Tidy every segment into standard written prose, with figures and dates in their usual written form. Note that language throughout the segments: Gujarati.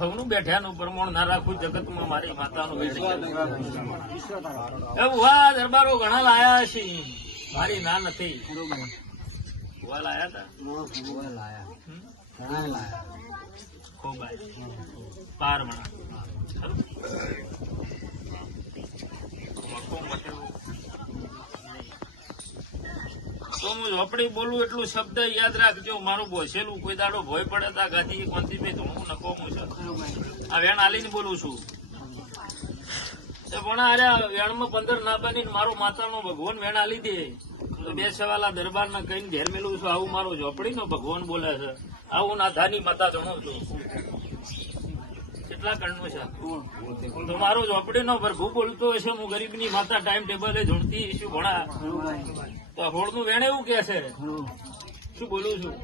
હવનું બેઠાનું પ્રમાણ ના રાખવું જગતમાં મારી માતાનું એવું હા દરબારો ઘણા લાયા છે મારી ના નથી ભુવા લાયા હતા ખૂબ પારમણા તો હું ઝોપડી બોલું એટલું શબ્દ યાદ રાખજો મારું બોસેલું કોઈ દાડો ભોય પડે તા ગાદી કોંતીભાઈ તો હું નકોમું છે આ વેણ આલીને બોલું છું પણ અરે વેણમાં 15 ના બની મારો માતાનો ભગવાન વેણ આલી દે તો બે સવાલા દરબાર ના કઈ ઘેર મેલું છું આવું મારો ઝોપડી નો ભગવાન બોલે છે આવું ના ધાની માતા જણું છું કેટલા કણનું છે તો મારો ઝોપડી નો પ્રભુ બોલતો હશે હું ગરીબ ની માતા ટાઈમ ટેબલે જોડતી શું ભણા તો હોળ નું વેણ એવું કે છે શું બોલું છું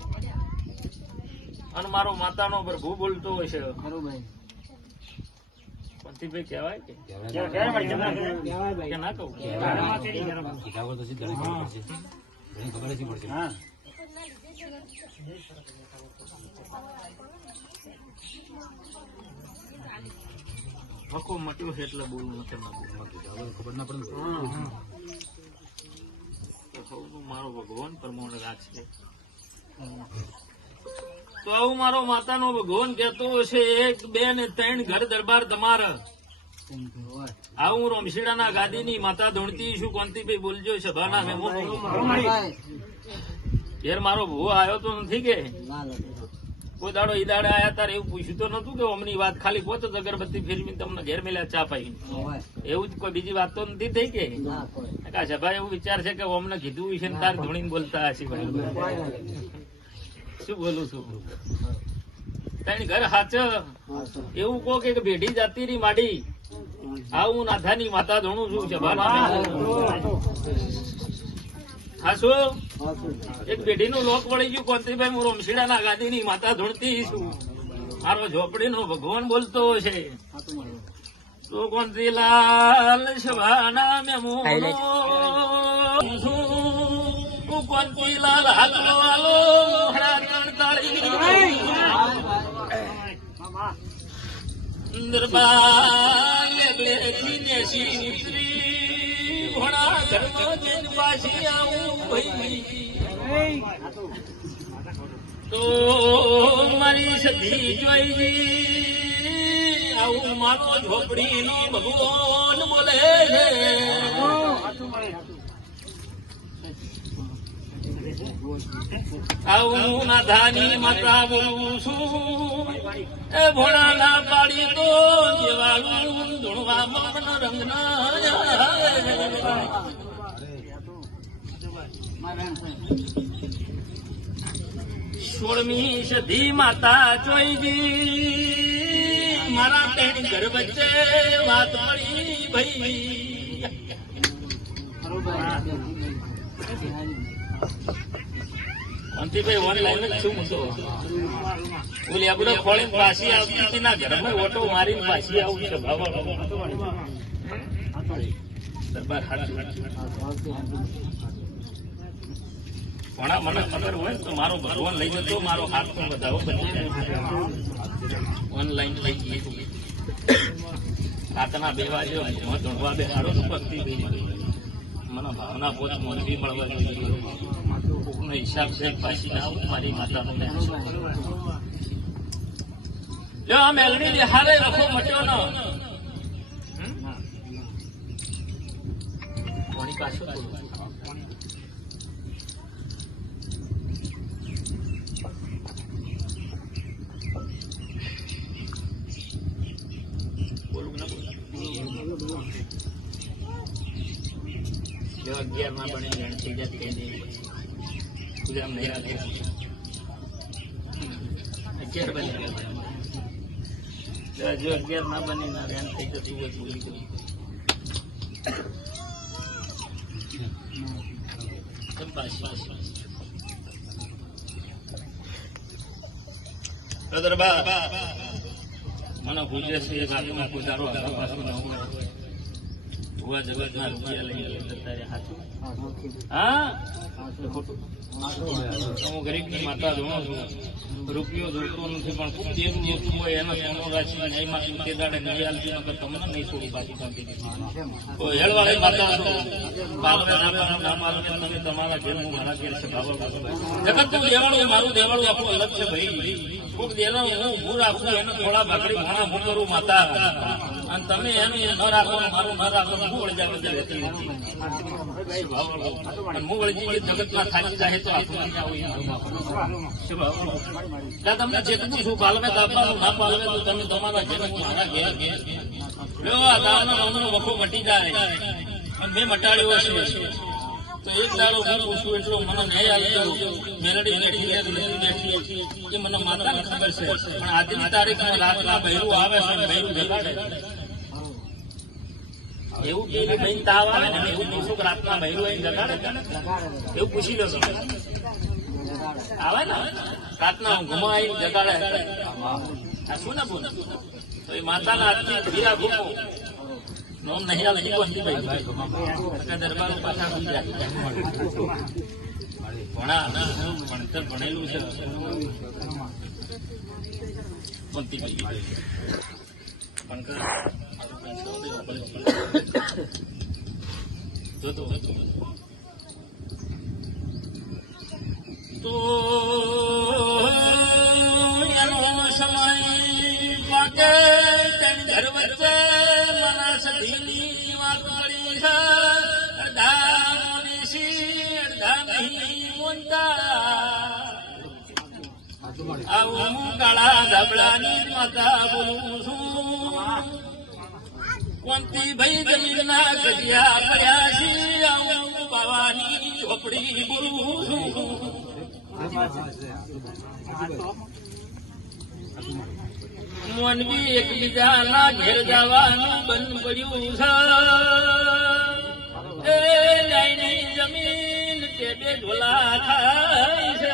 અને મારો માતાનો પ્રભુ બોલતો હશે પંથીભાઈ કહેવાય કે ના કહું હકો મટ્યો છે એટલે બોલવું નથી ખબર ના પડે મારો ભગવાન પ્રમાણે રાખશે તો આવું મારો માતાનો ભગવાન કહેતો હશે 1 2 ને 3 ઘર દરબાર તમારા આવું રોમશીડાના ગાદીની માતા ધોણતી શું કોંતીભાઈ બોલજો સભાના મહેમાનો ઘેર મારો ભૂવો આવ્યો તો નથી કે કોઈ દાડો ઈ દાડે આયા તારે એવું પૂછ્યું તો નતું કે અમની વાત ખાલી પોતે જ અગરબત્તી ફેરવીને તમને ઘેર મેલ્યા ચા પાઈ એવું જ કોઈ બીજી વાત તો નથી થઈ કે સભા એવું વિચાર છે કે અમને કીધું છે ને તાર ધોણીને બોલતા હશે ભાઈ શું બોલું છું તારી ઘર હાચ એવું કહો કે ભેડી જાતી રી માડી આવું નાથાની માતા ધોણું છું સભા હાસો એક પેઢી નું લોક વળી ગયું કોંતીભાઈ હું રોમશીડા ના ગાદી ની માતા ધોણતી છું મારો ઝોપડી નો ભગવાન બોલતો છે તો કોંતીલાલ સભાના મેમોનો કોંતીલાલ હાલો હાલો દરબાર બેઠી ને શિવત્રી ઘોડા ઘરમાં જઈને પાછી આવું ભાઈ તો મારી સધી જોઈ આવું મારો ઝોપડી નો ભગવાન બોલે છે આવું નાધાની માતા બોલું છું એ ભોળા ના પાડી તો જેવાળું ધૂણવા મન રંગ ના 16મી સદી માતા જોઈજી મારા પેટ ઘર વચ્ચે વાત પડી ભાઈ અંતિભાઈ ઓનલાઈન જ છું તો ઓલી આપણે ખોળીને પાછી આવતી હતી ના ઘરમાં ઓટો મારીને પાછી આવું છે દરબાર ઘણા મને ખબર હોય તો મારો ભગવાન લઈ જતો મારો હાથ પણ બધાવો બની જાય ઓનલાઈન લઈ ગઈ રાતના 2 વાગે ધોળવા બેસાડો તો ભક્તિ મને ભાવના પોત મોરબી મળવા જોઈએ કોકનો હિસાબ છે પાછી ના આવું મારી માતાનો જો આ મેલડી હારે રખો મટ્યો ન કોની પાસે જો 11 માં બને ગણ થઈ જાય કે નહીં ગુજરામ નહીં રાખે 11 બને જો 11 માં બને ના ગણ થઈ જતું હોય ભૂલી ગયું દરબાર મને પૂછે છે એક આત્મા કોઈ દારો પાછું ના હોય ભુવા જગત ના રૂપિયા લઈ તારે હાથું હા હું ગરીબની માતા જોઉં છું, રૂપિયો જોતો નથી, પણ ખૂબ જેવું જોતું હોય એનો સોનો રાશિ એમાં તે દાડે નહીં હાલતી નકર તમને નહીં છોડી પાછી શાંતિ. તો હેળવાળી માતા પાલવે ના પાલવે તમે તમારા ઘેર હું મારા ઘેર છે જગત નું દેવાળું મારું દેવાળું આપણું અલગ છે ભાઈ. ખૂબ દેવાનું હું ઊભું રાખું એને થોડા ભાખરી ઘણા હું કરું માતા, અને તમે એનું ન રાખો મારું ન રાખો હું વળજા બધી રહેતી નથી. હું વળજી જગત માં ખાલી જાય તો આપણું તમને જેટલું છું પાલવે આપવાનું ના પાલવે તો તમે તમારા ઘેર હું મારા ઘેર આ દાવાના નામનો વખો મટી જાય અને મેં મટાડ્યો છે. તો એક દાડો હું પૂછું એટલો મને નહીં આવ્યો મેલડી બેઠી એ મને માતાને ખબર છે, પણ આજની તારીખમાં રાતના બહેરું આવે છે બહેરું જગાડે એવું કે બહેન તાવ આવે ને એવું પૂછું કે રાતના બહેરું અહીં જગાડે એવું પૂછી લો તમે આવે ને રાતના ઘુમાઈ જગાડે આ શું ના બોલ તો એ માતાના હાથથી હીરા ઘૂમો નોમ નહીં આવે દરબારો પાછા ભણા ભણતર ભણેલું છે તો એનો સમય પાકે ઘર વચ્ચે મના સભીની વાત મળી છે અડધા દેશી અડધા નહીં મોંટા આવું કાળા ધાબળાની માતા બોલું છું કોંતી ભાઈ જમીનના ગજિયા પડ્યા છે આવું બાવાની ઝોપડી બોલું છું મોનવી એકબીજાના ઘેર જવાનું બંધ પડ્યું છે એ લાઈની જમીન તે બે ઢોલા થાય છે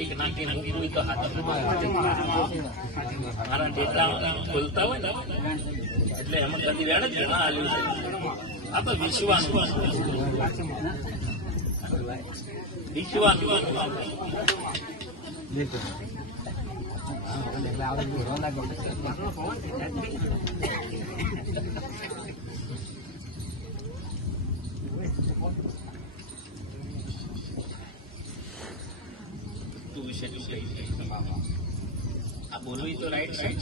એક નાખી નાખી તો મારા ટેટા ખોલતા હોય ને એટલે એમાં કદી વેળ જ ઘણા હાલ્યું છે. આ તો વિશ્વાનું આ બોલવી તો રાઈટ સાઈડ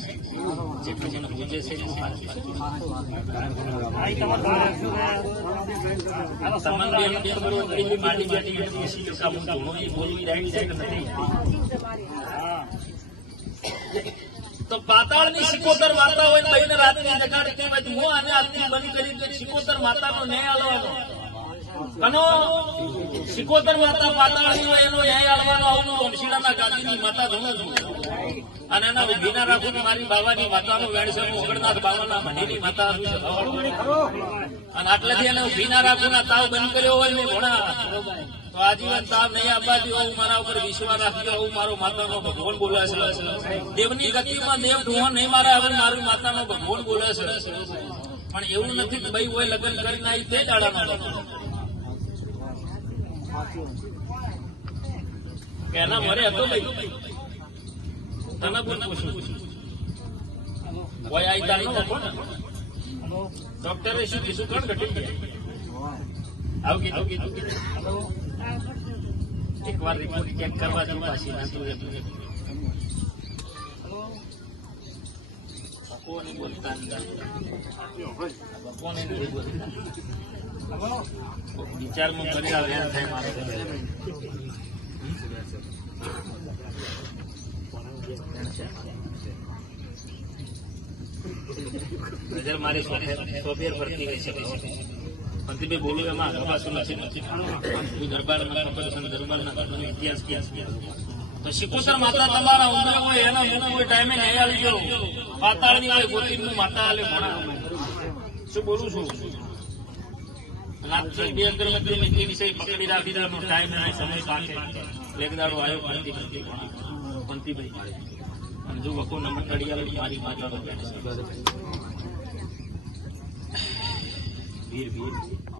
જેટલું મને પૂછે છે તો પાતાળ ની સિકોતર માતા હોય ને રાતની જગાડતી હોય હું આને આરતી બંધ કરી સિકોતર માતા નો ન્યાય આલવાનો કનો સિકોતર માતા પાતાળની હોય એનો ન્યાય આલવાનો આવું વંશીલાના ગાંધીની માતા ધણું છું અને એના ઉભીના રાખું મારી બાવાની માતાનો વેણ છે ઓગણનાથ બાવાના મઢીની માતા અને આટલેથી એને ઉભીના રાખું ના તાવ બંધ કર્યો હોય ને ઘોડા તો આજીવન તાવ નહીં આપવાથી હું મારા ઉપર વિશ્વાસ રાખ્યો હું મારો માતાનો ભગવાન બોલે છે દેવની ગતિમાં દેવ ઢુવા નહીં મારા હવે મારું માતાનો ભગવાન બોલે છે પણ એવું નથી કે ભાઈ હોય લગ્ન કરીને આવી તે દાડામાં કે એના મરે હતો ભાઈ તને બોલ પૂછું કોઈ આવી તાર નો ને ડોક્ટરે શું કીધું કણ ઘટી ગયા આવું કીધું એક વાર રિપોર્ટ ચેક કરવા દઉં પાછી કોને બોલતા કોને નહીં બોલતા વિચારમાં કરી આવે થાય મારે નજર મારી સોફેર ફરતી રહી શકે છે અંતિભાઈ બોલું એમાં પાછું નથી દરબારમાં દરબારના ઇતિહાસ તો સિકોતર માતા તમારા ઉંદર હોય એના મુખ કોઈ ટાઈમે નહીં આવી ગયો પાતાળની હોય ગોતીનું માતા આલે ભણા શું બોલું છું બે અગરબત્તી તે વિષય પકડી રાખી ટાઈમ સમય પાકે એક દાડો આવ્યો પંતીભાઈ અને જો વકો નમન નડિયાળ મારી માતા વીર વીર